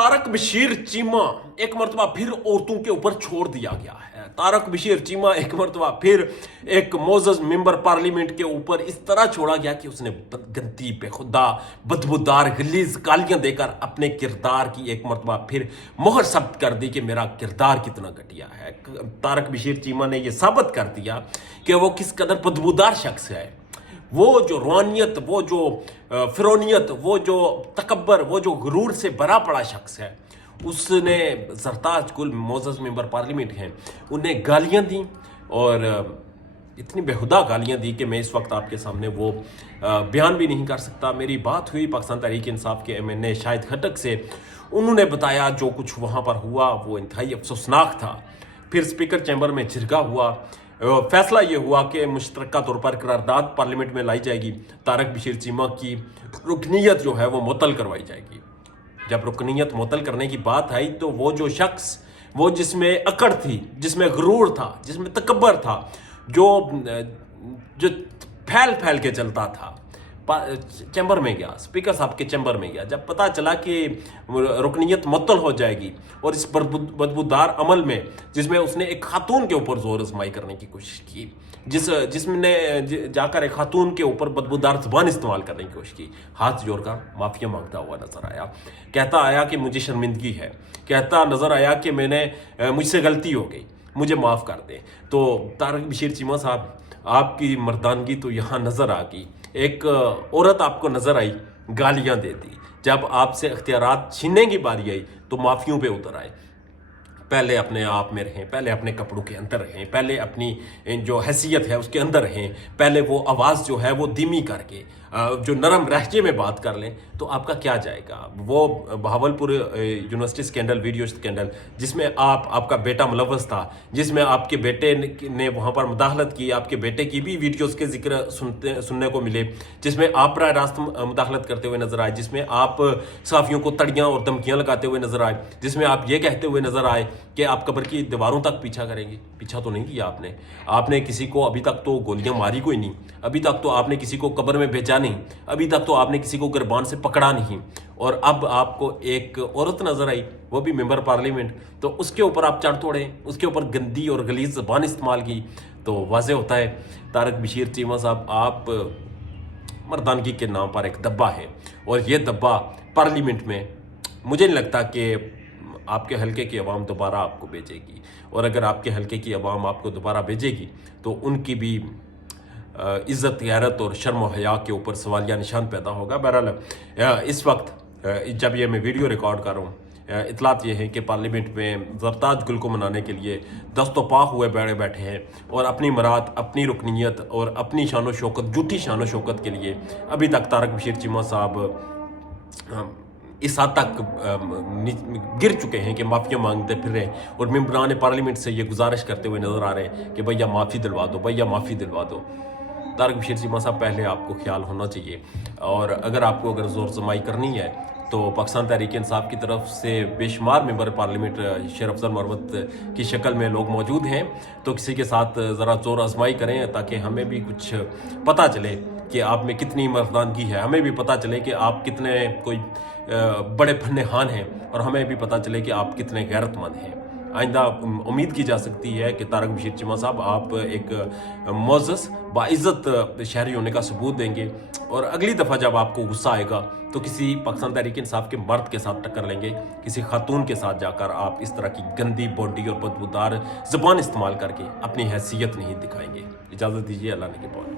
तारक बशीर चीमा एक मरतबा फिर औरतों के ऊपर छोड़ दिया गया है। तारक बशीर चीमा एक मरतबा फिर एक मोअज़्ज़ज़ मेंबर पार्लियामेंट के ऊपर इस तरह छोड़ा गया कि उसने गंदी बेखुदा बदबूदार गलीज गालियां देकर अपने किरदार की एक मरतबा फिर मोहर सब्त कर दी कि मेरा किरदार कितना घटिया है। तारक बशीर चीमा ने यह साबित कर दिया कि वो किस कदर बदबूदार शख्स है। वो जो रूहानियत, वो जो फिरौनियत, वो जो तकब्बर, वो जो गुरूर से भरा पड़ा शख्स है, उसने सरताज गुल मोअज़्ज़ज़ मेंबर पार्लियामेंट हैं उन्हें गालियां दी और इतनी बेहुदा गालियां दी कि मैं इस वक्त आपके सामने वो बयान भी नहीं कर सकता। मेरी बात हुई पाकिस्तान तहरीक इंसाफ के MNA शाहिद खटक से, उन्होंने बताया जो कुछ वहाँ पर हुआ वो इंतहाई अफसोसनाक था। फिर स्पीकर चैम्बर में झिरका हुआ, फैसला ये हुआ कि मुश्तरका तौर पर करारदाद पार्लियामेंट में लाई जाएगी, तारक बशीर चीमा की रुकनीयत जो है वो मुअत्तल करवाई जाएगी। जब रुकनीयत मुअत्तल करने की बात आई तो वो जो शख्स, वो जिसमें अकड़ थी, जिसमें गुरूर था, जिसमें तकब्बर था, जो फैल फैल के चलता था, चैम्बर में गया, स्पीकर साहब के चैम्बर में गया। जब पता चला कि रुकनीयत मुअत्तल हो जाएगी और इस बदबूदार अमल में जिसमें उसने एक खातून के ऊपर जोर आजमाई करने की कोशिश की, जिसने जाकर एक खातून के ऊपर बदबूदार ज़बान इस्तेमाल करने की कोशिश की, हाथ जोड़कर माफ़िया मांगता हुआ नजर आया। कहता आया कि मुझे शर्मिंदगी है, कहता नजर आया कि मुझसे गलती हो गई, मुझे माफ़ कर दे। तो तारक बशीर चीमा साहब, आपकी मर्दानगी तो यहाँ नज़र आ गई। एक औरत आपको नज़र आई, गालियाँ देती, जब आपसे इख्तियारात छीनने की बारी आई तो माफियों पे उतर आए। पहले अपने आप में रहें, पहले अपने कपड़ों के अंदर रहें, पहले अपनी जो हैसियत है उसके अंदर रहें, पहले वो आवाज़ जो है वो धीमी करके जो नरम लहजे में बात कर लें तो आपका क्या जाएगा। वो Bahawalpur university scandal, video scandal, जिसमें आपका बेटा मुलव्वस था, जिसमें आपके बेटे ने वहाँ पर मुदाखलत की, आपके बेटे की भी वीडियोज़ के जिक्र सुनने को मिले, जिसमें आप बराह रास्त मुदाखलत करते हुए नजर आए, जिसमें आप सहाफ़ियों को तड़ियाँ और धमकियाँ लगाते हुए नजर आए, जिसमें आप ये कहते हुए नजर आए कि आप कब्र की दीवारों तक पीछा करेंगे। पीछा तो नहीं किया आपने किसी को अभी तक तो गोलियां मारी कोई नहीं, अभी तक तो आपने किसी को कब्र में भेजा नहीं, अभी तक तो आपने किसी को गिरबान से पकड़ा नहीं, और अब आपको एक औरत नजर आई, वो भी मेंबर पार्लियामेंट, तो उसके ऊपर आप चढ़ तोड़े, उसके ऊपर गंदी और गलीज ज़बान इस्तेमाल की। तो वाज़ेह होता है तारक बशीर चीमा साहब, आप मर्दानगी के नाम पर एक दब्बा है, और ये दब्बा पार्लियामेंट में मुझे नहीं लगता कि आपके हलके की आवाम दोबारा आपको भेजेगी, और अगर आपके हलके की आवाम आपको दोबारा भेजेगी तो उनकी भी इज़्ज़त, गैरत और शर्म और हया के ऊपर सवालिया निशान पैदा होगा। बहरहाल इस वक्त जब ये मैं वीडियो रिकॉर्ड कर रहा हूँ, इतलात ये है कि पार्लियामेंट में सरताज गुल को मनाने के लिए दस्तोपाक हुए बैठे हैं, और अपनी मराद, अपनी रुकनीयत और अपनी शान शौकत, झूठी शान शौकत के लिए अभी तक तारक बशीर चीमा साहब इस हद तक गिर चुके हैं कि माफ़िया मांगते फिर रहे हैं, और मेंबरान पार्लियामेंट से ये गुजारिश करते हुए नज़र आ रहे हैं कि भैया माफ़ी दिलवा दो, भैया माफ़ी दिलवा दो। तारक बशीर चीमा साहब, पहले आपको ख्याल होना चाहिए, और अगर ज़ोर जमाई करनी है तो पाकिस्तान तहरीक इंसाफ की तरफ से बेशुमार मेंबर पार्लियामेंट शेर अफजल मरवत की शक्ल में लोग मौजूद हैं, तो किसी के साथ ज़रा ज़ोर आजमाई करें ताकि हमें भी कुछ पता चले कि आप में कितनी मर्दानगी है, हमें भी पता चले कि आप कितने कोई बड़े फन्नेहान हैं, और हमें भी पता चले कि आप कितने गैरतमंद हैं। आइंदा उम्मीद की जा सकती है कि तारक बशीर चीमा साहब, आप एक मुअज़्ज़ज़ बाइज़्ज़त शहरी होने का सबूत देंगे, और अगली दफ़ा जब आपको गुस्सा आएगा तो किसी पाकिस्तान तहरीक इंसाफ के मर्द के साथ टक्कर लेंगे, किसी खातून के साथ जाकर आप इस तरह की गंदी बॉडी और बदबूदार ज़बान इस्तेमाल करके अपनी हैसियत नहीं दिखाएंगे। इजाज़त दीजिए, अल्लाह ने के बाद।